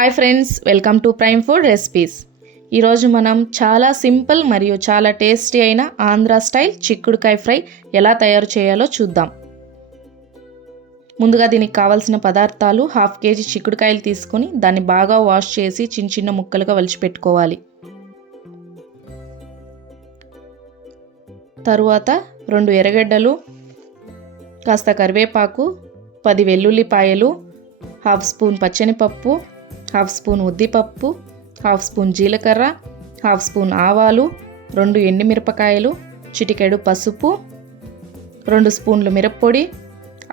Hi friends, welcome to prime food recipes. ఈరోజు మనం చాలా సింపుల్ మరియు చాలా టేస్టీ అయిన ఆంధ్ర స్టైల్ చిక్కుడుకాయ ఫ్రై ఎలా తయారు చేయాలో చూద్దాం. ముందుగా దీనికి కావాల్సిన పదార్థాలు 1/2 kg చిక్కుడుకాయలు తీసుకొని దాన్ని బాగా వాష్ చేసి చిన్న చిన్న ముక్కలుగా వలిచిపెట్టుకోవాలి. తరువాత 2 ఎర్రగడ్డలు, కాస్త కరివేపాకు, 10 వెల్లుల్లిపాయలు, 1/2 స్పూన్ పచ్చనిపప్పు, 1/2 స్పూన్ ఉద్దిపప్పు, 1/2 స్పూన్ జీలకర్ర, 1/2 స్పూన్ ఆవాలు, 2 ఎండుమిరపకాయలు, చిటికెడు పసుపు, 2 స్పూన్లు మిరప్పొడి,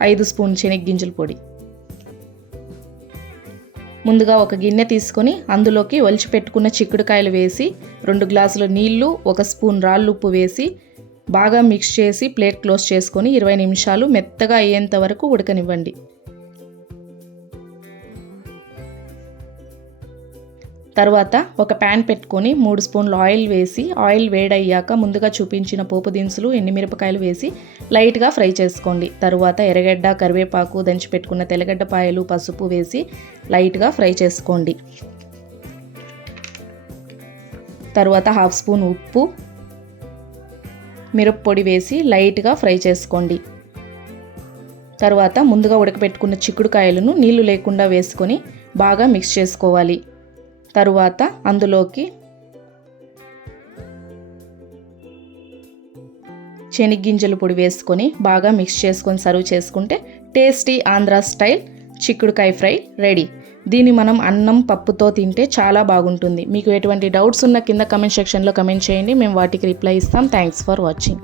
5 స్పూన్ శనగగింజల పొడి. ముందుగా ఒక గిన్నె తీసుకొని అందులోకి ఒలిచిపెట్టుకున్న చిక్కుడుకాయలు వేసి 2 గ్లాసుల నీళ్లు, 1 స్పూన్ రాళ్ళుప్పు వేసి బాగా మిక్స్ చేసి ప్లేట్ క్లోజ్ చేసుకొని 20 నిమిషాలు మెత్తగా అయ్యేంత వరకు ఉడకనివ్వండి. తర్వాత ఒక ప్యాన్ పెట్టుకొని 3 స్పూన్లు ఆయిల్ వేసి ఆయిల్ వేడయ్యాక ముందుగా చూపించిన పోపు దినుసులు, ఎండుమిరపకాయలు వేసి లైట్గా ఫ్రై చేసుకోండి. తరువాత ఎర్రగడ్డ, కరివేపాకు, దంచి పెట్టుకున్న తెల్లగడ్డపాయలు, పసుపు వేసి లైట్గా ఫ్రై చేసుకోండి. తరువాత 1/2 స్పూన్ ఉప్పు, మిరప్పొడి వేసి లైట్గా ఫ్రై చేసుకోండి. తరువాత ముందుగా ఉడకబెట్టుకున్న చిక్కుడుకాయలను నీళ్లు లేకుండా వేసుకొని బాగా మిక్స్ చేసుకోవాలి. తరువాత అందులోకి శనగగింజల పొడి వేసుకొని బాగా మిక్స్ చేసుకొని సర్వ్ చేసుకుంటే టేస్టీ ఆంధ్ర స్టైల్ చిక్కుడుకాయ ఫ్రై రెడీ. దీన్ని మనం అన్నం, పప్పుతో తింటే చాలా బాగుంటుంది. మీకు ఎటువంటి డౌట్స్ ఉన్న కింద కమెంట్ సెక్షన్లో కమెంట్ చేయండి, మేము వాటికి రిప్లై ఇస్తాం. Thanks for watching.